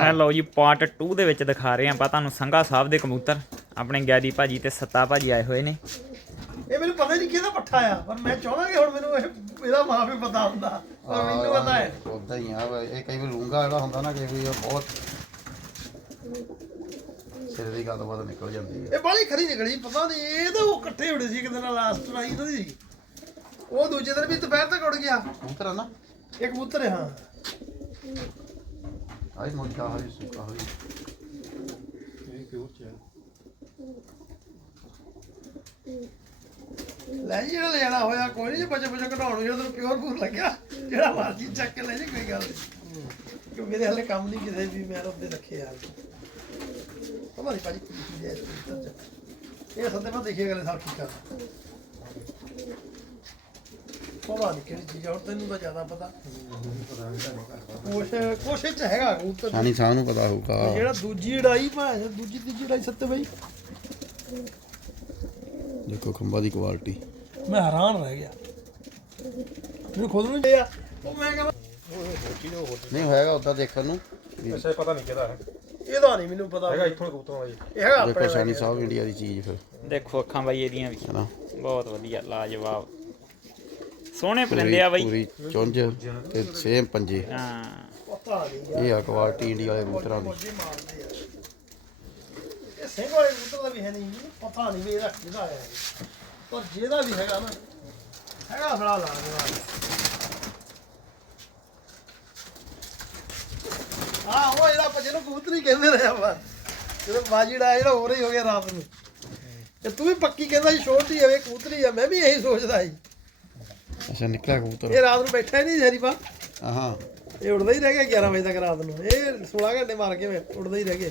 ਇਹ ਲਓ ਜੀ ਪਾਰਟ 2 ਦੇ ਵਿੱਚ ਦਿਖਾ ਰਹੇ ਆਪਾਂ ਤੁਹਾਨੂੰ ਸੰਘਾ ਸਾਹਿਬ ਦੇ ਕਬੂਤਰ। ਆਪਣੇ ਗੈਰੀ ਭਾਜੀ ਤੇ ਸੱਤਾ ਭਾਜੀ ਆਏ ਹੋਏ ਨੇ। ਇਹ ਮੈਨੂੰ ਪਤਾ ਨਹੀਂ ਕਿਹਦਾ ਪੱਠਾ ਆ ਪਰ ਮੈਂ ਚਾਹੁੰਦਾ ਕਿ ਹੁਣ ਮੈਨੂੰ ਇਹ- ਇਹਦਾ ਮਾਂ ਵੀ ਪਤਾ ਹੁੰਦਾ ਪਰ ਮੈਨੂੰ ਪਤਾ ਹੈ। ਉਦਾਂ ਹੀ ਆ ਵਾ, ਇਹ ਕਈ ਵਾਰ ਲੂੰਗਾ ਜਿਹੜਾ ਹੁੰਦਾ ਨਾ ਕਈ ਵਾਰੀ ਉਹ ਬਹੁਤ ਸਿਰ ਦੀ ਗੱਲਬਾਤ ਨਿਕਲ ਜਾਂਦੀ ਹੈ ਇਹ ਬਾਲੀ ਖਰੀ ਨਿਕਲੀ ਪਤਾ ਨਹੀਂ ਇਹ ਤਾਂ ਉਹ ਇਕੱਠੇ ਹੋਣੇ ਸੀ ਕਿਤੇ ਨਾਲ ਲਾਸਟ ਰਾਈ ਇਹਨਾਂ ਦੀ ਸੀ। ਉਹ ਦੂਜੇ ਦਿਨ ਵੀ ਦੁਪਹਿਰ ਤੱਕ ਉੱਡ ਗਿਆ। ਕਬੂਤਰ ਆ ਨਾ। ਇੱਕ ਕਬੂਤਰ ਹੈ ਹਾਂ। ਆਈ ਮੋਟਾ ਹੋਈ ਸੁੱਕਾ ਹੋਈ ਲੈ ਜੀ ਜਿਹੜਾ ਲੈਣਾ ਹੋਇਆ ਕੋਈ ਨਹੀਂ ਬੱਚੇ ਬੱਚੇ ਘਟਾਉਣ ਜਦੋਂ ਪਿਓਰ ਪੂਰ ਲੱਗਿਆ ਜਿਹੜਾ ਮਰਜ਼ੀ ਚੱਕ ਕੇ ਲੈ ਜੀ ਕੋਈ ਗੱਲ ਨਹੀਂ ਕਿ ਮੇਰੇ ਹਲੇ ਕੰਮ ਨਹੀਂ ਕਿਤੇ ਵੀ ਮੈਂ ਰੱਬੇ ਰੱਖੇ ਯਾਰ ਪਤਾ ਨਹੀਂ ਭਾਜੀ ਕੀ ਚੀਜ਼ ਹੈ ਇਸ ਕਬੂਤਰ 'ਚ। ਇਹ ਸੱਦੇ ਮੈਂ ਦੇਖੇ ਅਗਲੇ ਸਾਲ ਕੀ ਪਤਾ ਨਹੀਂ ਕਿਹੜੀ ਚੀਜ਼ ਆ ਹੁਣ ਤੈਨੂੰ ਤਾਂ ਜ਼ਿਆਦਾ ਪਤਾ। ਕੁਛ ਕੁਛ ਇਹ ਚ ਹੈਗਾ ਕਬੂਤਰ। ਸਾਨੀ ਸਾਹਿਬ ਨੂੰ ਪਤਾ ਹੋਊਗਾ। ਜਿਹੜਾ ਦੂਜੀ ਲੜਾਈ ਭਾਂ ਦੂਜੀ ਤੀਜੀ ਲੜਾਈ ਸੱਤੇ ਬਾਈ। ਦੇਖੋ ਖੰਭਾ ਦੀ ਕੁਆਲਿਟੀ ਮੈਂ ਹੈਰਾਨ ਰਹਿ ਗਿਆ। ਮੈਨੂੰ ਖੁਦ ਨੂੰ ਲਿਆ ਉਹ ਮੈਂ ਕਹਿੰਦਾ ਨਹੀਂ ਹੋਏਗਾ ਉਦਾਂ ਦੇਖਣ ਨੂੰ। ਵੀ ਅੱਛਾ ਇਹ ਪਤਾ ਨਹੀਂ ਕਿਹਦਾ ਹੈ। ਇਹਦਾ ਨਹੀਂ ਮੈਨੂੰ ਪਤਾ। ਹੈਗਾ ਇੱਥੋਂ ਕਬੂਤਰਾਂ ਦਾ ਜੀ। ਇਹ ਹੈਗਾ ਆਪਣੇ ਦੇਖੋ ਸਾਨੀ ਸਾਹਿਬ ਇੰਡੀਆ ਦੀ ਚੀਜ਼ ਫਿਰ। ਦੇਖੋ ਅੱਖਾਂ ਬਾਈ ਇਹਦੀਆਂ ਵੀ। ਹੈਨਾ। ਬਹੁਤ ਵਧੀਆ ਲਾਜਵਾਬ। ਸੋਹਣੇ ਪਰਿੰਦੇ ਆ ਬਾਈ। ਪੂਰੀ ਚੁੰਝ ਤੇ ਸੇਮ ਪੰਜੇ। ਹਾਂ। ਪਤਾ ਨਹੀਂ ਇਹ ਆ ਕੁਆਲਿਟੀ ਇੰਡੀਆ ਵਾਲੇ ਕਬੂਤਰਾਂ ਦੀ। ਮੋਜੀ ਮਾਰਦੇ ਆ ਇਹ ਸਿੰਘ ਵਾਲੇ ਕਬੂਤਰ ਦਾ ਵੀ ਹੈ ਨਹੀਂ ਪਤਾ ਨਹੀਂ ਵੀ ਇਹਦਾ ਕਿਹਦਾ ਹੈ ਪਰ ਜਿਹਦਾ ਵੀ ਹੈਗਾ ਨਾ ਹੈਗਾ ਬੜਾ ਲਾਜਵਾਬ ਹਾਂ ਉਹ ਇਹਦਾ ਆਪਾਂ ਜਿਹਨੂੰ ਕਬੂਤਰੀ ਕਹਿੰਦੇ ਰਹੇ ਆਪਾਂ ਜਦੋਂ ਬਾਜੀੜਾ ਜਿਹੜਾ ਹੋ ਰਹੀ ਹੋ ਗਿਆ ਰਾਤ ਨੂੰ। ਤੇ ਤੂੰ ਵੀ ਪੱਕੀ ਕਹਿੰਦਾ ਸੀ ਛੋਟੀ ਐਵੇਂ ਕਬੂਤਰੀ ਆ ਮੈਂ ਵੀ ਇਹੀ ਸੋਚਦਾ ਸੀ। ਅੱਛਾ ਨਿਕਲਿਆ ਕਬੂਤਰ। ਇਹ ਰਾਤ ਨੂੰ ਬੈਠਾ ਹੀ ਨਹੀਂ ਸ਼ਰੀਫਾ। ਆਹਾਂ। ਇਹ ਉੜਦਾ ਹੀ ਰਹਿ ਗਿਆ 11 ਵਜੇ ਤੱਕ ਰਾਤ ਨੂੰ। ਇਹ 16 ਘੰਟੇ ਮਾਰ ਕੇ ਵੇ- ਉੜਦਾ ਹੀ ਰਹਿ ਗਿਆ।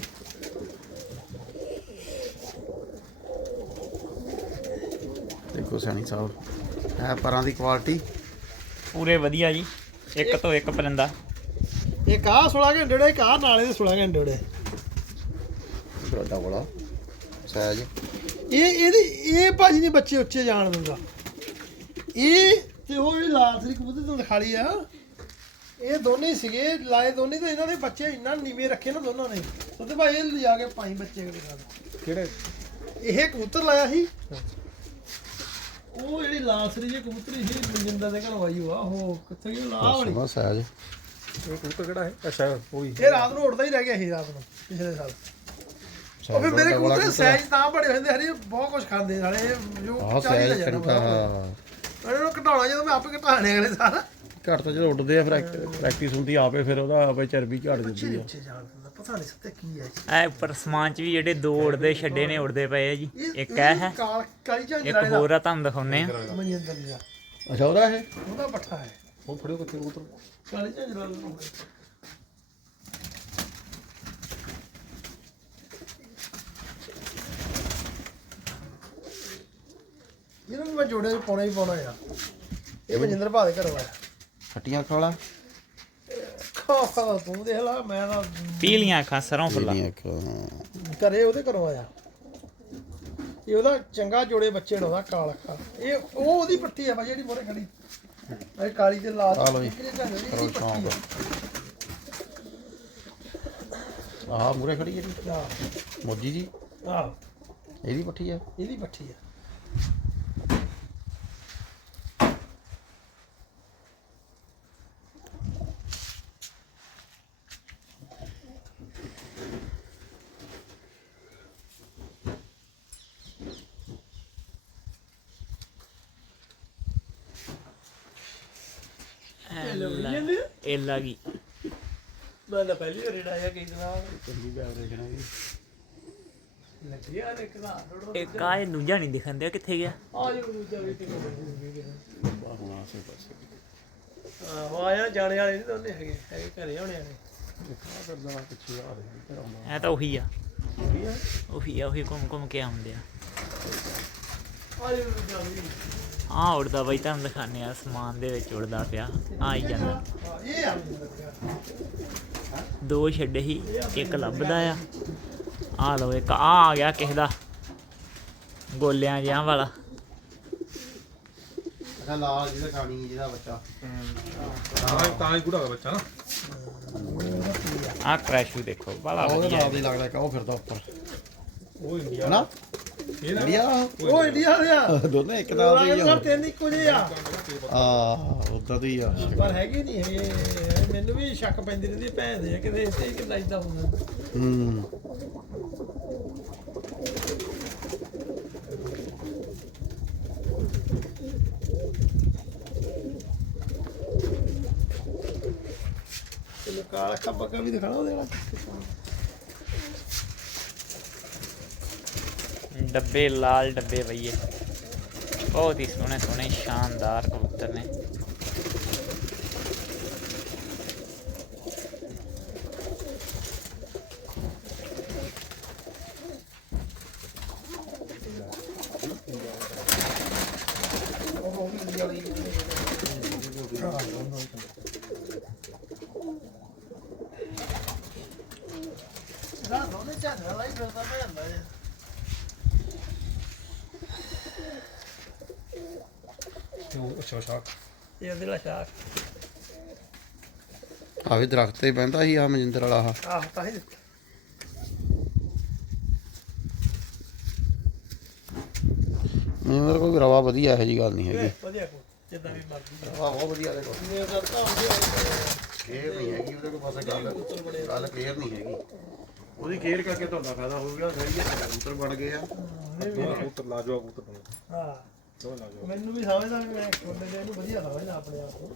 ਦੇਖੋ ਸਾਨੀ ਸਾਹਿਬ ਹੈ ਪਰਾਂ ਦੀ ਕੁਆਲਿਟੀ ਪੂਰੇ ਵਧੀਆ ਜੀ ਇੱਕ ਤੋਂ ਇੱਕ ਪਰਿੰਦਾ। ਇੱਕ ਆਹ 16 ਘੰਟੇ ਉੜੇ ਇੱਕ ਨਾਲੇ ਦੇ 16 ਘੰਟੇ ਉੜੇ। ਬੜਾ ਬੜਾ ਸਾਈਜ਼ ਇਹ ਇਹਦੀ ਇਹ ਭਾਜੀ ਨੇ ਬੱਚੇ ਉੱਚੇ ਜਾਣ ਦਿੰਦਾ। ਇਹ ਤੇ ਉਹ ਜਿਹੜੀ ਲਾਲ ਸਰੀ ਕਬੂਤਰ ਤੋਂ ਦਿਖਾ ਲਈ ਆ ਇਹ ਦੋਨੇ ਹੀ ਸੀਗੇ ਲਾਏ ਦੋਨੇ ਤੇ ਇਹਨਾਂ ਦੇ ਬੱਚੇ ਇੰਨਾ ਨੀਵੇਂ ਰੱਖੇ ਨਾ ਦੋਨਾਂ ਨੇ। ਉਹਦੇ ਭਾਈ ਇਹ ਲਿਜਾ ਕੇ ਪਾਈ ਬੱਚੇ ਕਿਹੜੇ ਨਾਲ ਕਿਹੜੇ? ਇਹ ਕਬੂਤਰ ਲਾਇਆ ਸੀ। ਉਹ ਜਿਹੜੀ ਲਾਲ ਸਰੀ ਜਿਹੀ ਕਬੂਤਰੀ ਸੀ ਮਨਜਿੰਦਰ ਦੇ ਘਰੋਂ ਆਈ ਹੋਆ ਉਹ ਕਿੱਥੇ ਗਈ ਲਾਹ ਵਾਲੀ। ਸੋਹਣਾ ਸਾਈਜ਼ ਇਹ ਕਬੂਤਰ ਕਿਹੜਾ ਹੈ? ਅੱਛਾ ਉਹ ਹੀ। ਇਹ ਰਾਤ ਨੂੰ ਉੱਡਦਾ ਹੀ ਰਹਿ ਗਿਆ ਸੀ ਰਾਤ ਨੂੰ ਪਿਛਲੇ ਸਾਲ। ਉਹ ਵੀ ਮੇਰੇ ਕਬੂਤਰ ਸਹਿਜ ਤਾਂ ਬੜੇ ਹੁੰਦੇ ਹਰੀ ਬਹੁਤ ਕੁਝ ਖਾਂਦੇ ਨਾਲੇ ਇਹ ਜੋ ਚਾਹੀਦਾ ਜਾਂਦਾ ਕਰਦਾ ਉਹਨਾਂ ਨੂੰ ਘਟਾਉਣਾ ਜਦੋਂ ਮੈਂ ਆਪੇ ਘਟਾਣੇ ਅਗਲੇ ਸਾਲ। ਘੱਟ ਤਾਂ ਜਦੋਂ ਉੱਡਦੇ ਆ ਫਿਰ ਪ੍ਰੈਕਟਿਸ ਹੁੰਦੀ ਆਪੇ ਫਿਰ ਉਹਦਾ ਆਪੇ ਚਰਬੀ ਘਟ ਜਾਂਦੀ ਆ। ਅੱਛੇ ਜਾਣ ਦਿੰਦਾ ਪਤਾ ਨਹੀਂ ਸੱਤੇ ਕੀ ਹੈ ਇਹ ਉੱਪਰ ਸਮਾਨ ਚ ਵੀ ਜਿਹੜੇ ਦੋ ਉੜਦੇ ਛੱਡੇ ਨੇ ਉੜਦੇ ਪਏ ਆ ਜੀ। ਇੱਕ ਇਹ ਹੈ ਕਾਲ ਕਾਲੀ ਝਾਂਜਰ ਇੱਕ ਦਾ। ਹੋਰ ਆ ਤੁਹਾਨੂੰ ਦਿਖਾਉਨੇ ਆ। ਅੱਛਾ ਉਹਦਾ ਇਹ? ਉਹਦਾ ਪੱਠਾ ਹੈ। ਉਹ ਫੜਿਓ ਕਿੱਥੇ ਕਬੂਤਰ ਕਾਲੀ ਨੂੰ ਇਹਨਾਂ ਨੂੰ ਮੈਂ ਜੋੜੇ ਚ ਪਾਉਣਾ ਹੀ ਪਾਉਣਾ ਆ। ਇਹ ਮਨਜਿੰਦਰ ਭਾ ਦੇ ਘਰੋਂ ਆਇਆ ਖੱਟੀਆਂ ਖਾਲਾ। ਖਾ ਖਾ ਤੂੰ ਦੇਖ ਲਾ ਮੈਂ ਤਾਂ ਪੀਲੀਆਂ ਅੱਖਾਂ ਸਰੋਂ ਫੁੱਲਾ। ਜਿਹੜੀਆਂ ਇੱਕ, ਹਾਂ। ਘਰੇ ਉਹਦੇ ਘਰੋਂ ਆਇਆ। ਇਹ ਉਹਦਾ ਚੰਗਾ ਜੋੜੇ ਬੱਚੇ ਨੇ ਉਹਦਾ ਕਾਲ ਅੱਖਾਂ। ਇਹ ਉਹ ਉਹਦੀ ਪੱਟੀ ਆ ਭਾਈ ਜਿਹੜੀ ਮੋਰੇ ਖੜੀ। ਇਹ ਕਾਲੀ ਤੇ ਲਾਲ ਆ ਲਓ ਜੀ। ਨਿੱਕੀਆਂ ਝਾਂਜਰਾਂ ਦੀ ਕਰੋ ਇਹਦੀ ਪੱਟੀ ਆ। ਆਹ ਮੂਰੇ ਖੜੀ ਜਿਹੜੀ ਆਹ, ਮੋਜੀ ਜੀ। ਆਹ। ਇਹਦੀ ਪੱਠੀ ਆ। ਇਹਦੀ ਪੱਟੀ ਆ। ਇਹ ਲੱਗੀ ਮੈਂ ਤਾਂ ਪਹਿਲੀ ਵਾਰ ਰੇੜਾ ਆਇਆ ਕਈ ਦਿਨਾਂ ਚੰਗੀ ਗੱਲ ਦੇਖਣਾ ਜੀ। ਲੱਗਿਆ ਦੇਖਣਾ ਥੋੜਾ ਇਹ ਕਾਏ ਨੂੰ ਜਾਣੀ ਦਿਖਣ ਦਿਆ ਕਿੱਥੇ ਗਿਆ? ਆ ਜੋ ਦੂਜਾ ਵੀ ਤੇ ਬਾਹੋਂ ਆਸੇ ਪਾਸੇ। ਆਹ ਆਇਆ ਜਾਣੇ ਵਾਲੇ ਨਹੀਂ ਦੋਨੇ ਹੈਗੇ ਹੈਗੇ ਘਰੇ ਹੋਣੇ ਵਾਲੇ। ਆ ਪਿੱਛੇ ਆ ਇਹ ਤਾਂ ਉਹੀ ਆ। ਉਹੀ ਆ? ਉਹੀ ਘੁੰਮ ਘੁੰਮ ਕੇ ਆਉਂਦੇ ਆ। ਆ ਜੋ ਦੂਜਾ ਵੀ। ਆ ਉੜਦਾ ਬਾਈ ਤੁਹਾਨੂੰ ਦਿਖਾਣੇ ਆ ਸਮਾਨ ਦੇ ਵਿੱਚ ਉੜਦਾ ਪਿਆ। ਆ ਹੀ ਜਾਂਦਾ। ਹਾਂ, ਦੋ ਛੱਡੇ ਸੀ ਇੱਕ ਲੱਭਦਾ ਆ। ਆ ਲਓ ਇੱਕ ਆ ਆ ਗਿਆ ਕਿਸੇ ਦਾ। ਗੋਲਿਆਂ ਜਿਹਾਂ ਵਾਲਾ। ਅੱਛਾ ਲਾਲ ਜਿਹਦਾ ਕਾਣੀ ਜਿਹਦਾ ਬੱਚਾ। ਤਾਂ ਤਾਂ ਹੀ ਗੁੜਾ ਦਾ ਬੱਚਾ ਨਾ। ਆ ਕ੍ਰੈਸ਼ ਵੀ ਦੇਖੋ ਬੜਾ ਵਧੀਆ ਨਾਲ ਦੀ ਲੱਗਦਾ ਕਿ ਉਹ ਫਿਰਦਾ ਉੱਪਰ। ਉਹ ਇੰਡੀਆ ਨਾ ਇੰਡੀਆ? ਉਹ ਇੰਡੀਆ ਦੇ ਆ। ਦੋਨੇ ਇੱਕ ਦਾ ਦੇ ਹੀ ਰੰਗ ਆ ਤਿੰਨ ਇੱਕੋ ਜਿਹੇ ਆ। ਆ ਉਦਾਂ ਦੀ ਆ। ਪਰ ਹੈਗੇ ਨਹੀਂ ਇਹ। ਮੈਨੂੰ ਵੀ ਸ਼ੱਕ ਪੈਂਦੀ ਰਹਿੰਦੀ ਭੈਣ ਦੇ ਕਿਤੇ ਇੱਥੇ ਹੀ ਕਿੱਦਾਂ ਇਦਾਂ ਹੁੰਦਾ। ਹੂੰ। ਤੇ ਕਾਲਾ ਵੀ ਦਿਖਾਣਾ ਉਹਦੇ ਨਾਲ? ਡੱਬੇ ਲਾਲ ਡੱਬੇ ਭਈਏ ਬਹੁਤ ਹੀ ਸੋਹਣੇ ਸੋਹਣੇ ਸ਼ਾਨਦਾਰ ਕਬੂਤਰ ਨੇ ਰਾਤ ਉਹਨੇ ਝਾੜਿਆ ਲਾਈ ਫਿਰਦਾ ਭੈਣ ਦਾ ਇਹ। ਉਹ ਅੱਛਾ ਸ਼ਾਕ ਇਹ ਉਹਦੇ ਨਾਲ ਸ਼ਾਕ ਆ ਵੀ ਦਰਖਤ ਤੇ ਬਹਿੰਦਾ ਸੀ ਆ ਮਨਜਿੰਦਰ ਵਾਲਾ ਆਹ ਆਹ ਤਾਂ ਹੀ ਦਿੱਤਾ। ਮਨਜਿੰਦਰ ਕੋਈ ਰਵਾ ਵਧੀਆ ਇਹੋ ਜੀ ਗੱਲ ਨਹੀਂ ਹੈਗੀ ਵਧੀਆ ਕੋ ਜਿੱਦਾਂ ਵੀ ਮਰਜ਼ੀ ਰਵਾ ਬਹੁਤ ਵਧੀਆ ਦੇਖੋ ਇਹ ਤਾਂ ਤਾਂ ਹੁੰਦੀ ਕੇਅਰ ਨਹੀਂ ਹੈਗੀ ਉਹਦੇ ਕੋਲ ਪਾਸੇ ਗੱਲ ਗੱਲ ਕੇਅਰ ਨਹੀਂ ਹੈਗੀ ਉਹਦੀ ਕੇਅਰ ਕਰਕੇ ਤੁਹਾਡਾ ਫਾਇਦਾ ਹੋ ਗਿਆ ਸਹੀ ਹੈ ਕਬੂਤਰ ਬਣ ਗਏ ਆ ਦੋ ਕਬੂਤਰ ਲਾਜਵਾ ਕਬੂਤਰ ਬਣੇ ਹਾਂ ਦੋ ਮੈਨੂੰ ਵੀ ਸਮਝਦਾ ਵੀ ਮੈਂ ਛੋਟੇ ਜਿਹੇ ਨੂੰ ਵਧੀਆ ਸਮਝਦਾ ਆਪਣੇ ਆਪ ਨੂੰ।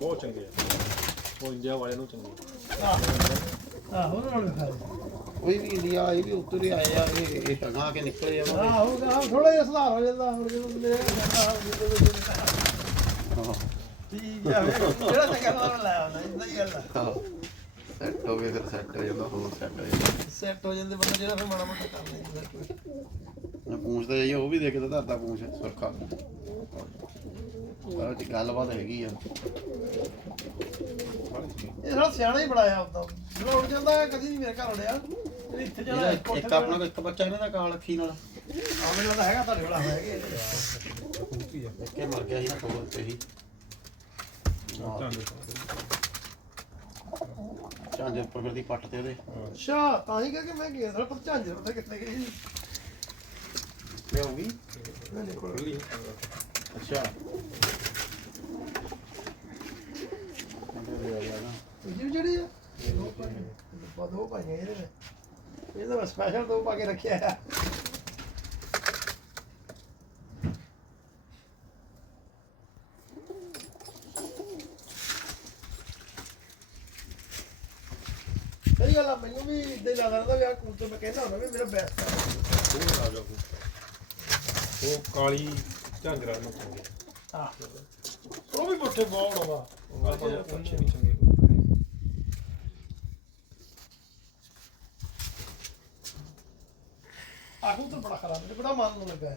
ਬਹੁਤ ਚੰਗੇ ਆ। ਉਹ ਇੰਡੀਆ ਵਾਲਿਆਂ ਨੂੰ ਚੰਗੇ। ਆਹ ਆਹ ਉਹਨਾਂ ਨੂੰ ਖਾ ਕੋਈ ਵੀ ਇੰਡੀਆ ਆਏ ਵੀ ਉੱਤਰ ਹੀ ਆਏ ਆ ਇਹ ਇਹ ਟੰਗਾ ਕੇ ਨਿਕਲੇ ਆ। ਆਹ ਹੋਗਾ ਥੋੜਾ ਜਿਹਾ ਸੁਧਾਰ ਹੋ ਜਾਂਦਾ ਹੁਣ ਜਦੋਂ ਮੇਰੇ ਜਾਂਦਾ ਠੀਕ ਆ ਵੇ, ਜਿਹੜਾ ਤਾਂ ਗੱਲ ਉਹ ਲੈ ਆਉਂਦਾ ਇਦਾਂ ਹੀ ਗੱਲ ਆ। ਸੈੱਟ ਹੋ ਗਏ ਫਿਰ ਸੈੱਟ ਹੋ ਜਾਂਦਾ ਹੋਰ ਸੈੱਟ ਹੋ ਜਾਂਦਾ। ਸੈੱਟ ਹੋ ਜਾਂਦੇ ਬੰਦਾ ਜਿਹੜਾ ਫਿਰ ਮਾੜਾ ਮੋਟਾ ਕਰ ਲੈਂਦਾ ਮੈਂ ਪੁੱਛਦਾ ਜਾਈਏ ਉਹ ਵੀ ਦੇਖਦਾ ਧਰਦਾ ਪੁੱਛ ਸੁਰਖਾ। ਪਰ ਉਹ ਗੱਲਬਾਤ ਹੈਗੀ ਆ। ਇਹ ਸਾਲਾ ਸਿਆਣਾ ਹੀ ਬੜਾਇਆ ਉਦਾਂ ਜਿਹੜਾ ਉੱਡ ਜਾਂਦਾ ਕਦੀ ਨਹੀਂ ਮੇਰੇ ਘਰ ਉੜਿਆ ਇਹ ਇੱਥੇ ਇਹਦਾ ਜਿਹੜਾ ਇੱਕ ਇੱਕ ਆਪਣਾ ਕੋਲ ਇੱਕ ਬੱਚਾ ਇਹਨਾਂ ਦਾ ਕਾਲ ਅੱਖੀ ਨਾਲ। ਆਵੇਂ ਲੱਗਦਾ ਹੈਗਾ ਤੁਹਾਡੇ ਕੋਲ ਹੈਗੇ। ਕਬੂਤੀ ਆ ਇੱਕੇ ਮਰ ਗਿਆ ਸੀ ਨਾ ਕੋਲ ਤੇ ਹੀ ਚਾਂਦੇ ਉੱਪਰ ਫਿਰਦੀ ਪੱਟ ਤੇ ਉਹਦੇ। ਅੱਛਾ ਤਾਂ ਹੀ ਕਰਕੇ ਮੈਂ ਗਿਆ। ਸਾਲਾ ਪਰ ਝਾਂਜਰ ਉੱਥੇ ਕਿੱਥੇ ਗਈ ਲਿਆਉਗੀ ਅੱਛਾ ਜਿਹੜੀ ਆ ਦੋ ਪਾਈਆਂ ਇਹਦੇ ਮੈਂ ਸਪੈਸ਼ਲ ਦੋ ਪਾ ਕੇ ਰੱਖਿਆ ਆ ਸਹੀ ਗੱਲ ਆ ਮੈਨੂੰ ਵੀ ਇਦਾਂ ਹੀ ਲੱਗਦਾ ਵੀ ਆ ਕਬੂਤਰ ਮੈਂ ਕਹਿੰਦਾ ਹੁੰਦਾ ਵੀ ਮੇਰਾ ਬੈਸਟ ਆ ਉਹ ਕਾਲੀ ਝਾਂਜਰਾ ਨੂੰ ਚੰਗੇ। ਹਾਂ। ਉਹ ਵੀ ਪੁੱਠੇ ਬਹੁਤ ਹੋਣਾ ਉਹ ਤਾਂ ਅੱਛੇ ਵੀ ਚੰਗੇ ਕਬੂਤਰ ਨੇ। ਆਹੂ ਤਾਂ ਬੜਾ ਖਰਾਬ ਹੈ ਬੜਾ ਮਨ ਨੂੰ ਲੱਗਾ।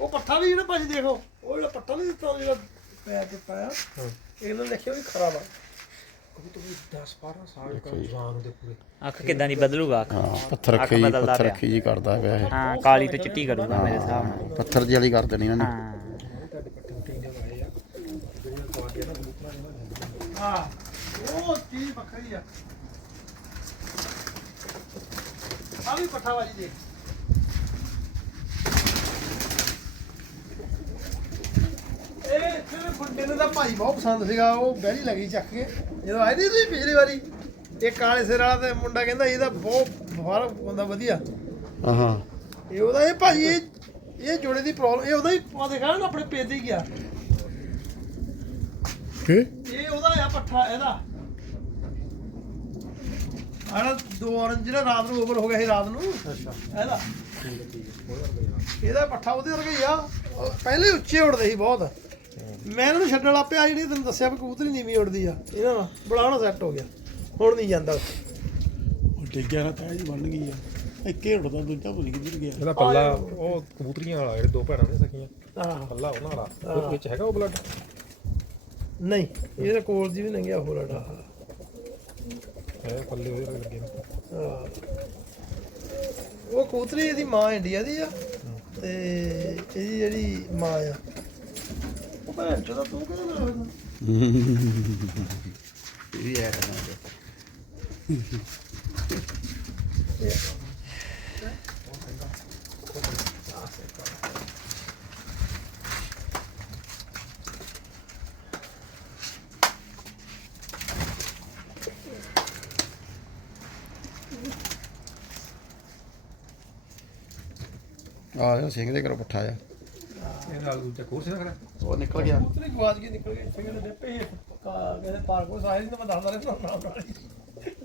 ਉਹ ਪੱਠਾ ਵੀ ਜਿਹੜਾ ਭਾਜੀ ਦੇਖੋ ਉਹ ਜਿਹੜਾ ਪੱਠਾ ਨਹੀਂ ਦਿੱਤਾ ਉਹ ਜਿਹੜਾ ਪੈਰ ਤੇ ਪਾਇਆ ਹਾਂ। ਇਹਨਾਂ ਨੇ ਵੀ ਖਰਾਬ ਆ। ਕਬੂਤਰ ਵੀ 10 12 ਸਾਲ ਦਾ ਜਵਾਨ ਦੇ ਪੂਰੇ। ਅੱਖ ਕਿਦਾਂ ਦੀ ਬਦਲੂਗਾ ਅੱਖ? ਹਾਂ ਪੱਥਰ ਅੱਖ ਰੱਖੀ ਜੀ ਬਦਲਦਾ ਪੱਥਰ ਪਿਆ। ਰੱਖੀ ਜੀ ਕਰਦਾ ਪਿਆ ਇਹ। ਹਾਂ ਕਾਲੀ ਤੋਂ ਚਿੱਟੀ ਕਰੂਗਾ ਮੇਰੇ ਹਿਸਾਬ ਨਾਲ। ਪੱਥਰ ਜਿਹੀ ਵਾਲੀ ਕਰ ਦੇਣੀ ਇਹਨਾਂ ਹਾਂ ਨਾ। ਹਾਂ। ਉਹ ਚੀਜ਼ ਵੱਖਰੀ ਆ। ਆ ਵੀ ਪੱਠਾ ਵਾਲੀ ਦੇਖ ਇਹ ਤਾਂ ਭਾਈ ਬਹੁਤ ਪਸੰਦ ਸੀਗਾ ਉਹ ਬਹਿਰੀ ਲੱਗੀ ਚੱਕ ਕੇ। ਜਦੋਂ ਆਏ ਨਹੀਂ ਤੁਸੀਂ ਪਿਛਲੀ ਵਾਰੀ ਇਹ ਕਾਲੇ ਸਿਰ ਵਾਲਾ ਤੇ ਮੁੰਡਾ ਕਹਿੰਦਾ ਇਹਦਾ ਬਹੁਤ ਬਾਹਰ ਬੰਦਾ ਵਧੀਆ। ਹਾਂ ਇਹ ਉਹਦਾ ਇਹ ਭਾਈ ਇਹ ਇਹ ਜੋੜੇ ਦੀ ਪ੍ਰੋਬਲਮ ਇਹ ਉਹਦਾ ਹੀ ਆ ਦੇਖਾ ਨਾ ਆਪਣੇ ਪੇਦੇ ਹੀ ਗਿਆ। ਕੀ? ਇਹ ਉਹਦਾ ਆ ਪੱਠਾ ਇਹਦਾ। ਆਹ ਦੋ orange ਜਿਹੜਾ ਰਾਤ ਨੂੰ ਓਵਰ ਹੋ ਗਿਆ ਸੀ ਰਾਤ ਨੂੰ ਅੱਛਾ। ਇਹਦਾ। ਇਹਦਾ ਪੱਠਾ ਉਹਦੇ ਵਰਗਾ ਹੀ ਆ। ਉਹ ਪਹਿਲੇ ਉੱਚੇ ਉੱਡਦੇ ਸੀ ਬਹੁਤ। ਮੈਂ ਇਹਨਾਂ ਨੂੰ ਛੱਡਣ ਲੱਗ ਪਿਆ ਜਿਹੜੀ ਤੈਨੂੰ ਦੱਸਿਆ ਵੀ ਕਬੂਤਰੀ ਨੀਵੀਂ ਉੱਡਦੀ ਆ। ਇਹਨਾਂ ਨਾਲ ਉਹਨਾਂ ਸੈੱਟ ਹੋ ਗਿਆ। ਹੁਣ ਨਹੀਂ ਜਾਂਦਾ। ਉਹ ਡਿੱਗਿਆ ਨਾ ਤਾਂ ਬਣ ਗਈ ਆ। ਇੱਕੇ ਉੱਡਦਾ ਦੂਜਾ ਭੁੱਲ ਕਿੱਧਰ ਗਿਆ। ਇਹਦਾ ਪੱਲਾ ਉਹ ਕਬੂਤਰੀਆਂ ਵਾਲਾ ਜਿਹੜੇ ਦੋ ਭੈਣਾਂ ਨੇ ਸਕੀਆਂ ਹਾਂ। ਪੱਲਾ ਉਹਨਾਂ ਵਾਲਾ। ਉਹ ਵਿੱਚ ਹੈਗਾ ਉਹ ਬਲੱਡ ਨਹੀਂ ਇਹਦੇ ਕੋਲ ਦੀ ਵੀ ਲੰਘਿਆ ਹੋ ਲੜਾ ਹੈ ਪੱਲੇ ਉਹਦੇ ਨਾਲ ਲੱਗੇ ਨੇ। ਉਹ ਕਬੂਤਰੀ ਇਹਦੀ ਮਾਂ ਇੰਡੀਆ ਦੀ ਆ। ਤੇ ਇਹਦੀ ਜਿਹੜੀ ਮਾਂ ਆ ਭੈਣ ਚੋਦਾ ਤੂੰ ਕਿਹਦਾ ਨਾਮ ਇਹ ਵੀ ਐ ਕਰਨਾ ਆ ਇਹ ਸਿੰਘ ਦੇ ਘਰੋਂ ਪੱਠਾ ਆ। ਇਹ ਨਾਲ ਦੂਜਾ ਕੋਰਸ ਨਾ ਕਰਾ। ਉਹ ਨਿਕਲ ਗਿਆ। ਉਤਰੀ ਗਵਾਚ ਕੇ ਨਿਕਲ ਗਏ ਇੱਥੇ ਕਹਿੰਦੇ ਡੱਪੇ ਕਹਿੰਦੇ ਪਾਰਕ ਕੋ ਸਾਇਰ ਨਹੀਂ ਮੈਂ ਦੱਸਦਾ ਰਿਹਾ ਨਾ ਨਾ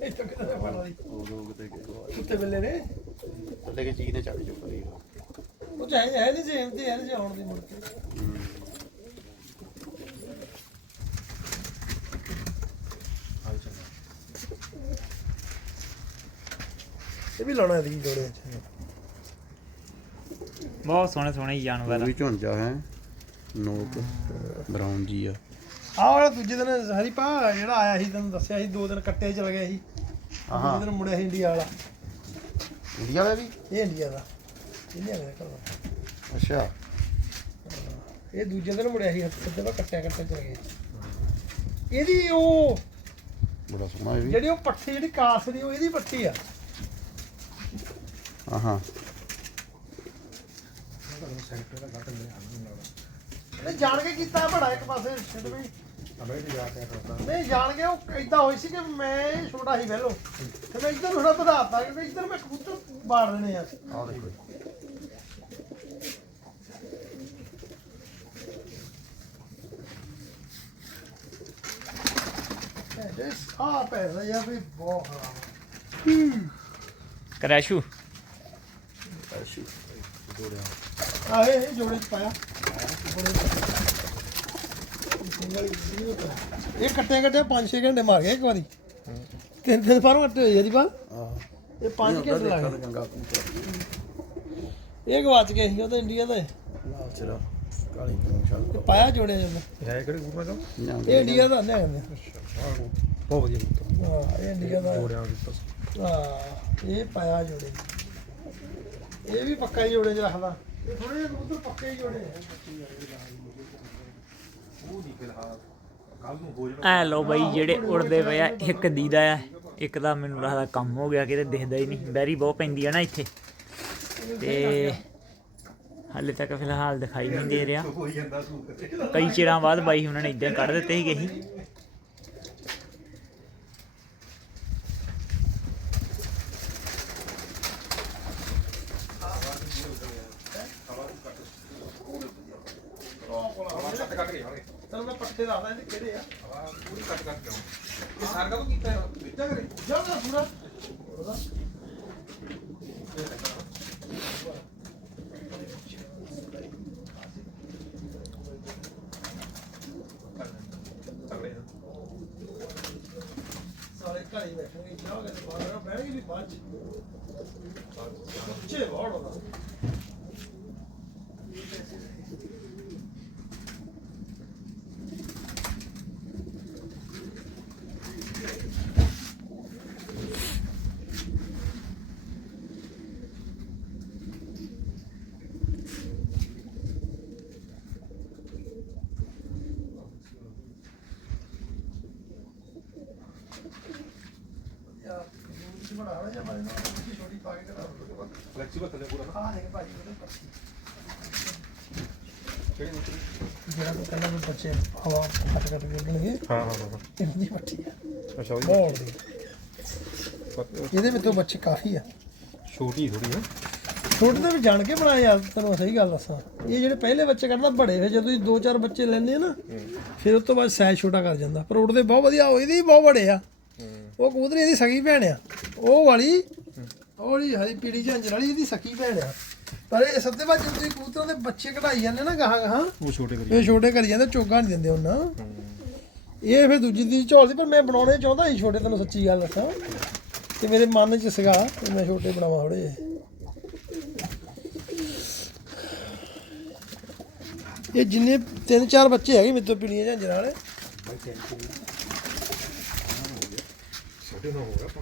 ਇਹ ਤਾਂ ਕਿਤੇ ਫੜ ਲਈ ਉਹ ਲੋਕ ਤੇ ਗਏ। ਉੱਤੇ ਬਿੱਲੇ ਨੇ। ਥੱਲੇ ਕੇ ਚੀਜ਼ ਨੇ ਚੜ ਚੁੱਕ ਲਈ ਉਹ। ਚਾਹੇ ਹੈ ਨਹੀਂ ਸੇਮ ਤੇ ਹੈ ਨਹੀਂ ਆਉਣ ਦੀ ਮੁੜ ਕੇ। ਇਹ ਵੀ ਲਾਉਣਾ ਇਹਦੀ ਜੋੜੇ ਚ ਬਹੁਤ ਸੋਹਣੇ ਸੋਹਣੇ ਜਾਨਵਰ ਆ। ਵੀ ਝੁੰਜਾ ਹੈ। ਨੋਕ ਬਰਾਊਨ ਜੀ ਆ। ਆਹ ਵਾਲਾ ਦੂਜੇ ਦਿਨ ਹਰੀ ਪਾ ਜਿਹੜਾ ਆਇਆ ਸੀ ਤੈਨੂੰ ਦੱਸਿਆ ਸੀ ਦੋ ਦਿਨ ਕੱਟੇ ਚਲ ਗਿਆ ਸੀ। ਆਹਾ। ਦੂਜੇ ਦਿਨ ਮੁੜਿਆ ਸੀ ਇੰਡੀਆ ਵਾਲਾ। ਇੰਡੀਆ ਦਾ ਵੀ? ਇਹ ਇੰਡੀਆ ਦਾ। ਇੰਡੀਆ ਦਾ ਘਰ। ਅੱਛਾ। ਇਹ ਦੂਜੇ ਦਿਨ ਮੁੜਿਆ ਸੀ ਹਫ਼ਤੇ ਬਾਅਦ ਕੱਟਿਆ ਕੱਟੇ ਚਲ ਗਿਆ ਇਹਦੀ ਉਹ ਬੜਾ ਸੋਹਣਾ ਇਹ ਵੀ। ਜਿਹੜੀ ਉਹ ਪੱਠੀ ਜਿਹੜੀ ਕਾਸ ਦੀ ਉਹ ਇਹਦੀ ਪੱਠੀ ਆ। ਆਹਾਂ। ਸੈਕਟਰ ਦਾ ਘੱਟ ਨਹੀਂ ਆਉਂਦਾ ਇਹਨੇ ਜਾਣ ਕੇ ਕੀਤਾ ਬੜਾ ਇੱਕ ਪਾਸੇ ਛੱਡ ਵੀ। ਅਬੇ ਤੇ ਜਾ ਕੇ ਕਰਦਾ ਨਹੀਂ ਜਾਣ ਕੇ ਉਹ ਇਦਾਂ ਹੋਈ ਸੀ ਕਿ ਮੈਂ ਛੋਟਾ ਸੀ ਪਹਿਲੋਂ। ਤੇ ਮੈਂ ਇੱਧਰ ਥੋੜਾ ਵਧਾਤਾ ਕਿਉਂਕਿ ਇੱਧਰ ਮੈਂ ਕਬੂਤਰ ਬਾੜ ਦੇਣੇ ਆ। ਆਹ ਦੇਖੋ ਇਹ ਆ ਪੈਸਾ ਯਾਰ ਵੀ ਬਹੁਤ। ਖਰਾਬ ਕਰੈਸ਼ੂ। ਆ ਇਹ ਜੋੜੇ ਚ ਪਾਇਆ। ਇਹ ਕੱਟੇ ਕੱਟੇ 5-6 ਘੰਟੇ ਮਾਰ ਗਿਆ ਇੱਕ ਵਾਰੀ। ਤਿੰਨ ਤਿੰਨ ਫਾਰਮ ਕੱਟੇ ਹੋਏ ਆ ਜੀ ਬਾ। ਇਹ 5 ਘੰਟੇ ਲੱਗ ਗਏ। ਕਬੂਤਰ ਇਹ ਗਵਾਚ ਗਏ ਸੀ ਉਹ ਤਾਂ ਇੰਡੀਆ ਦਾ। ਹੈ। ਲਾਲ ਚਰਾ ਕਾਲੀ ਇਹ ਪਾਇਆ ਜੋੜੇ ਜਦ ਇਹ ਕਿਹੜੇ ਗੂਰ ਮੈਂ ਇਹ ਇੰਡੀਆ ਦਾ ਨੇ ਕਹਿੰਦੇ ਬਹੁਤ ਵਧੀਆ ਕਬੂਤਰ ਹਾਂ ਇਹ ਇੰਡੀਆ ਦਾ। ਹੋ ਹਾਂ ਇਹ ਪਾਇਆ ਜੋੜੇ। ਇਹ ਵੀ ਪੱਕਾ ਹੀ ਜੋੜੇ ਚ ਰੱਖਦਾ। ਇਹ ਥੋੜੇ ਜਿਹੇ ਕਬੂਤਰ ਪੱਕੇ ਹੀ ਜੋੜੇ ਉਹ ਨਹੀਂ ਫਿਲਹਾਲ। ਕੱਲ ਨੂੰ ਹੋ ਜਾਣਾ। ਐ ਲੋ ਬਈ ਜਿਹੜੇ ਉੜਦੇ ਪਏ ਆ ਇੱਕ ਦੀਦਾ ਆ ਇੱਕ ਦਾ ਮੈਨੂੰ ਲੱਗਦਾ ਕੰਮ ਹੋ ਗਿਆ ਕਿਤੇ ਦਿਖਦਾ ਹੀ ਨਹੀਂ। ਬੈਰੀ ਬਹੁਤ ਪੈਂਦੀ ਆ ਨਾ ਇੱਥੇ। ਤੇ ਹਾਲੇ ਤੱਕ ਫਿਲਹਾਲ ਦਿਖਾਈ ਨਹੀਂ ਦੇ ਰਿਹਾ। ਕਈ ਚਿਰਾਂ ਬਾਅਦ ਬਾਈ ਉਹਨਾਂ ਨੇ ਇਦਾਂ ਕੱਢ ਦਿੱਤੇ ਸੀਗੇ ਸੀ ਕੱਟ ਕੱਟ ਕੇ ਜਾਣਗੇ ਚਲ ਮੈਂ ਪੱਟੇ ਦੱਸਦਾ ਇਹਦੇ ਕਿਹੜੇ ਆ ਆਹ ਪੂਰੀ ਕੱਟ ਕੱਟ ਕੇ ਆਉਂ ਇਹ ਸਾਰ ਕਦੋਂ ਕੀਤਾ ਹੈ ਵੇਚਾ ਕਰੇ ਜਾਣਾ ਪੂਰਾ ਤਗੜੇ ਸਾਰੇ ਘਰ ਹੀ ਬੈਠਣਗੇ ਜਾਓਗੇ ਤੇ ਬਾਹਰ ਬਹਿਣਗੇ ਵੀ ਬਾਅਦ ਚ ਬੱਚੇ ਬਹੁਤ ਹੋਣਾ ਯਾਰ ਇਹ ਬੜਾ ਹੋ ਜਾ ਬਾਰੇ ਨਾ ਛੋਟੀ ਪਾ ਕੇ ਕਰਾ ਲਓ ਫਲੈਕਸੀਬਲ ਥੱਲੇ ਪੂਰਾ ਨਾ। ਆ ਦੇਖ ਭਾਜੀ ਉਹਦੇ ਪੱਤੀ ਕਿਹੜੀ ਮੂਤਰੀ ਜਿਹੜਾ ਤੋਂ ਕਹਿੰਦਾ ਵੀ ਬੱਚੇ ਹਵਾ ਕੱਟ ਕੱਟ ਕੇ ਉੱਡਣਗੇ ਹਾਂ ਹਾਂ ਹਾਂ ਇਹਦੀ ਪੱਟੀ ਆ। ਅੱਛਾ ਉਹਦੀ ਬਹੁਤ ਦੀ। ਪੱਤ- ਇਹਦੇ ਵਿੱਚੋਂ ਬੱਚੇ ਕਾਫੀ ਆ। ਛੋਟੀ ਥੋੜੀ ਹੈ ਛੋਟੇ ਤੇ ਵੀ ਜਾਣ ਕੇ ਬਣਾਏ ਆ ਤੈਨੂੰ ਸਹੀ ਗੱਲ ਦੱਸਾਂ। ਇਹ ਜਿਹੜੇ ਪਹਿਲੇ ਬੱਚੇ ਕੱਢਦਾ ਬੜੇ ਫਿਰ ਜਦੋਂ ਤੁਸੀਂ ਦੋ ਚਾਰ ਬੱਚੇ ਲੈਂਦੇ ਆ ਨਾ ਫਿਰ ਉਸ ਤੋਂ ਬਾਅਦ ਸਾਈਜ਼ ਛੋਟਾ ਕਰ ਜਾਂਦਾ। ਪਰ ਉੱਡਦੇ ਬਹੁਤ ਵਧੀਆ ਇਹਦੀ ਵੀ ਬਹੁਤ ਬੜੇ ਆ। ਉਹ ਕਬੂਤਰੀ ਇਹਦੀ ਸਗੀ ਭੈਣ ਆ। ਉਹ ਵਾਲੀ ਉਹ ਵਾਲੀ ਹਰੀ ਪੀੜੀ ਝੰਜਰ ਵਾਲੀ ਇਹਦੀ ਸਕੀ ਭੈਣ ਆ। ਪਰ ਇਹ ਸਭ ਤੋਂ ਬਾਅਦ ਜਦੋਂ ਤੁਸੀਂ ਕਬੂਤਰਾਂ ਦੇ ਬੱਚੇ ਕਢਾਈ ਜਾਂਦੇ ਨਾ ਗਾਹਾਂ ਗਾਹਾਂ। ਉਹ ਛੋਟੇ ਕਰੀ ਇਹ ਛੋਟੇ ਕਰੀ ਜਾਂਦੇ ਚੋਗਾ ਨਹੀਂ ਦਿੰਦੇ ਉਹਨਾਂ। ਇਹ ਫਿਰ ਦੂਜੀ ਦੀ ਝੋਲਦੀ ਪਰ ਮੈਂ ਬਣਾਉਣੇ ਚਾਹੁੰਦਾ ਸੀ ਛੋਟੇ ਤੈਨੂੰ ਸੱਚੀ ਗੱਲ ਦੱਸਾਂ। ਤੇ ਮੇਰੇ ਮਨ 'ਚ ਸੀਗਾ ਕਿ ਮੈਂ ਛੋਟੇ ਬਣਾਵਾਂ ਥੋੜੇ ਜਿਹੇ। ਇਹ ਜਿੰਨੇ ਤਿੰਨ ਚਾਰ ਬੱਚੇ ਹੈਗੇ ਮੇਰੇ ਤੋਂ ਪੀੜੀਆਂ ਝਾਂਜਰਾਂ ਵਾਲੇ। ਛੋਟੇ ਨਾ ਹੋ ਗਿਆ ਪਰ